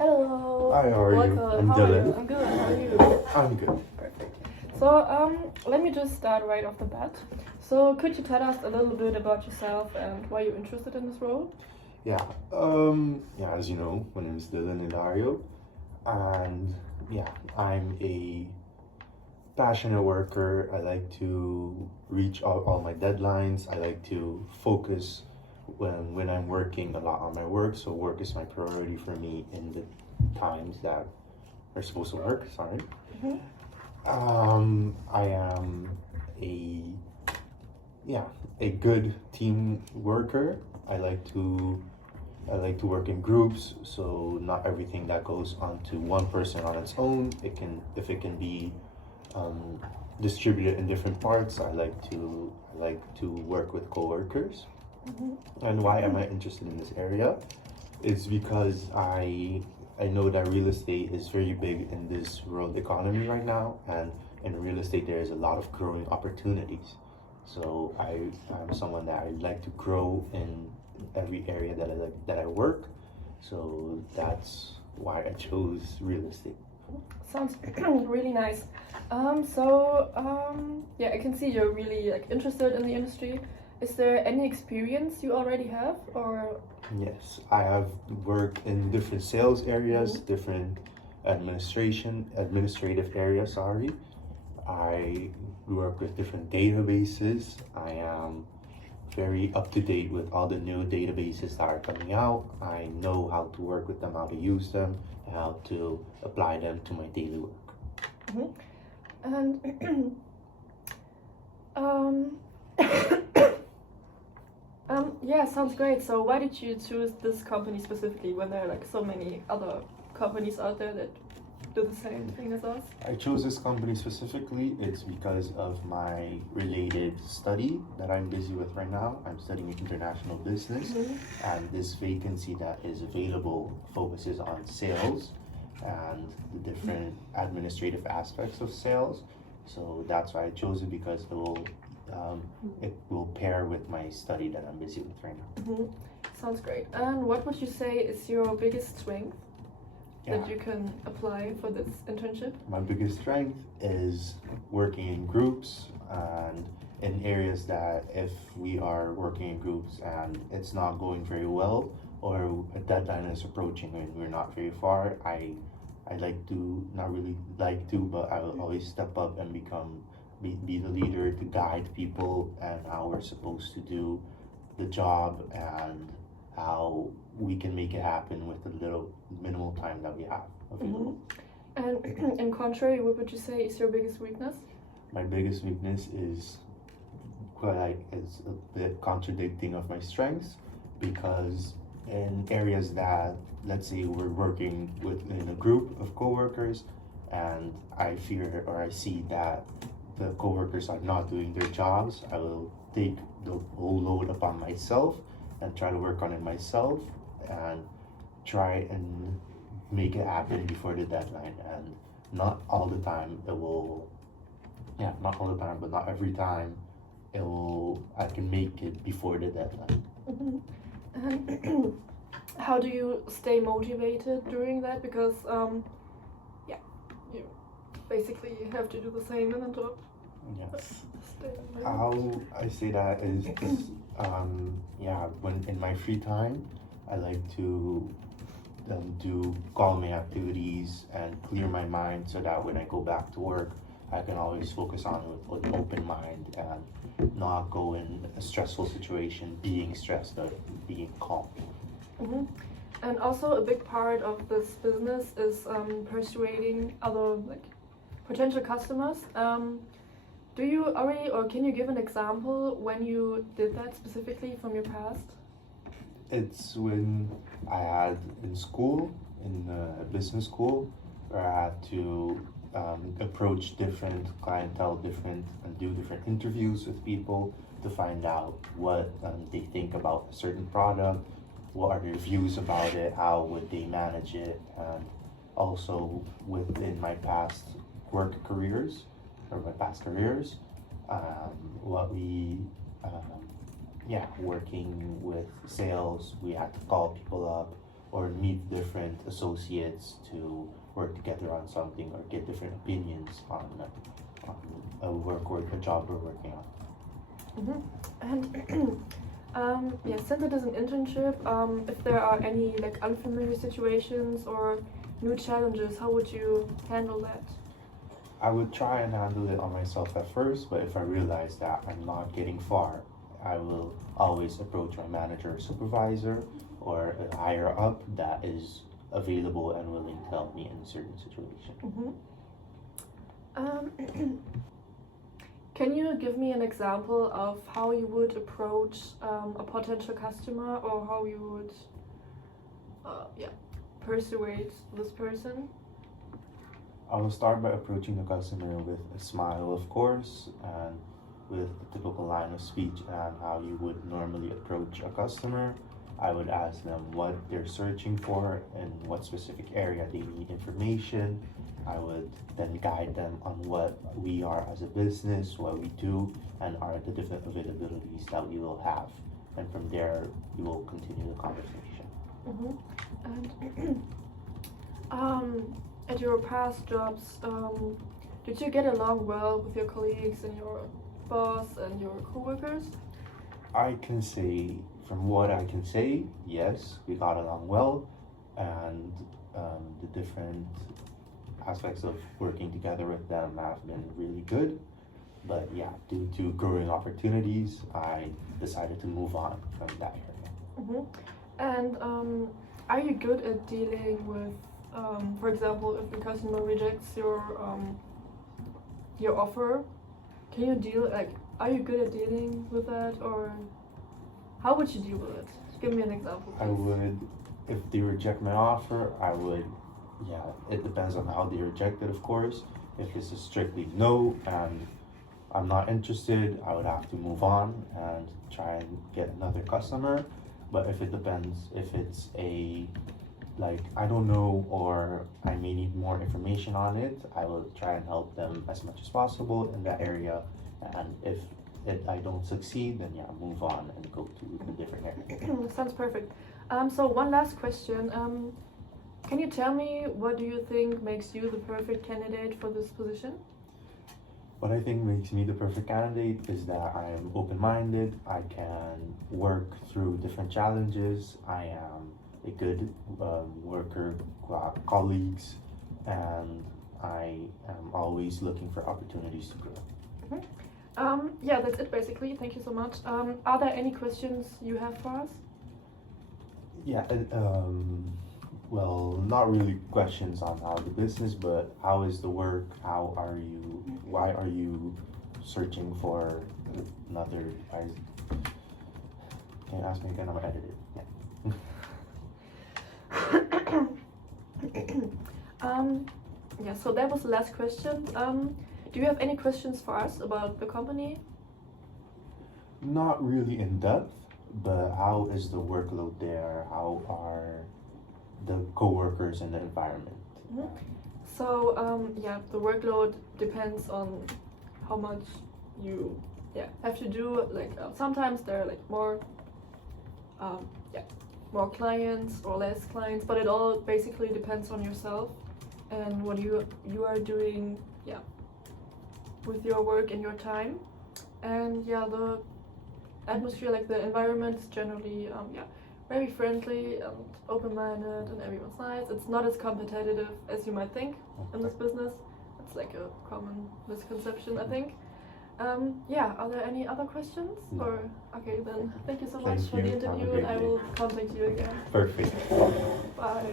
Hello. Hi, how are you? Welcome. I'm How are you? Dylan. I'm good. How are you? I'm good. Perfect. So, let me just start right off the bat. So, could you tell us a little bit about yourself and why you're interested in this role? As you know, my name is Dillan Ilario, and I'm a passionate worker. I like to reach all my deadlines. I like to focus when I'm working a lot on my work, so work is my priority for me in the times that we're supposed to work, sorry. hmm I am a yeah, a good team worker. I like to I like to work in groups, so not everything that goes onto one person on its own. If it can be um, distributed in different parts. I like to work with coworkers. hmm And why am I interested in this area? It's because I know that real estate is very big in this world economy right now, and in real estate there is a lot of growing opportunities. So I'm someone that I like to grow in every area that I work. So that's why I chose real estate. Sounds really nice. Yeah, I can see you're really like interested in the industry. Is there any experience you already have, or? Yes, I have worked in different sales areas, Mhm. different administrative areas, sorry. I work with different databases. I am very up to date with all the new databases that are coming out. I know how to work with them, how to use them, and how to apply them to my daily work. Mhm. And um, yeah, sounds great. So why did you choose this company specifically when there are like so many other companies out there that do the same thing as us? I chose this company specifically. It's because of my related study that I'm busy with right now. I'm studying international business, Mhm. and this vacancy that is available focuses on sales and the different administrative aspects of sales. So that's why I chose it because it will pair with my study that I'm busy with right now. Mhm. Sounds great. And what would you say is your biggest strength Yeah. that you can apply for this internship? My biggest strength is working in groups and in areas that if we are working in groups and it's not going very well or a deadline is approaching and we're not very far, I like to not really like to, but I will always step up and be the leader to guide people and how we're supposed to do the job and how we can make it happen with the little minimal time that we have available. And in contrary, what would you say is your biggest weakness? My biggest weakness is it's a bit contradicting of my strengths because in areas that let's say we're working within a group of coworkers and I fear or I see that the coworkers are not doing their jobs, I will take the whole load upon myself and try to work on it myself and try and make it happen before the deadline. And not all the time it will, not all the time, but not every time I can make it before the deadline. hmm And how do you stay motivated during that? Because yeah, you basically have to do the same in a job. Yes. Stay motivated. How I say that is, when in my free time, I like to do calming activities and clear my mind so that when I go back to work, I can always focus on it with an open mind and not go in a stressful situation, being stressed or being calm. hmm And also a big part of this business is persuading other like potential customers. Do you already, or can you give an example when you did that specifically from your past? It's when I had in school, in business school, where I had to approach different clientele, and do different interviews with people to find out what they think about a certain product, what are their views about it, how would they manage it, and also within my past work careers or my past careers, what we working with sales, we had to call people up or meet different associates to work together on something or get different opinions on a work or a job we're working on. And yeah, since it is an internship, if there are any like unfamiliar situations or new challenges, how would you handle that? I would try and handle it on myself at first, but if I realize that I'm not getting far, I will always approach my manager or supervisor or a higher up that is available and willing to help me in a certain situation. Can you give me an example of how you would approach a potential customer, or how you would persuade this person? I will start by approaching the customer with a smile, of course, and with a typical line of speech and how you would normally approach a customer. I would ask them what they're searching for and what specific area they need information. I would then guide them on what we are as a business, what we do, and are the different availabilities that we will have. And from there, we will continue the conversation. And at your past jobs, did you get along well with your colleagues and your boss and your coworkers? I can say, from what I can say, yes, we got along well, and the different aspects of working together with them have been really good. But yeah, due to growing opportunities, I decided to move on from that area. And are you good at dealing with, for example, if the customer rejects your offer? Can you are you good at dealing with that, or how would you deal with it? Give me an example, please. I would, if they reject my offer, it depends on how they reject it, of course. If it's a strictly no and I'm not interested, I would have to move on and try and get another customer. But if it depends, if it's I don't know, or I may need more information on it, I will try and help them as much as possible in that area. And if I don't succeed, then move on and go to a different area. Sounds perfect. So one last question. Can you tell me what do you think makes you the perfect candidate for this position? What I think makes me the perfect candidate is that I am open-minded, I can work through different challenges, I am a good worker, colleagues, and I am always looking for opportunities to grow. Yeah, that's it basically. Thank you so much. Are there any questions you have for us? Yeah, well, not really questions on how the business, but how is the work? Why are you searching for another? Can you ask me again? I'm an editor. Yeah, so that was the last question. Do you have any questions for us about the company? Not really in depth, but how is the workload there? How are the co-workers and the environment? So the workload depends on how much you have to do. Sometimes there are more more clients or less clients, but it all basically depends on yourself and what you are doing with your work and your time. And the atmosphere, the environment is generally very friendly and open-minded, and everyone's nice. It's not as competitive as you might think in this business. It's a common misconception, I think. Are there any other questions? No. Or okay, then thank you so much for the Have a interview, great and I day. will contact you again. Perfect. Bye.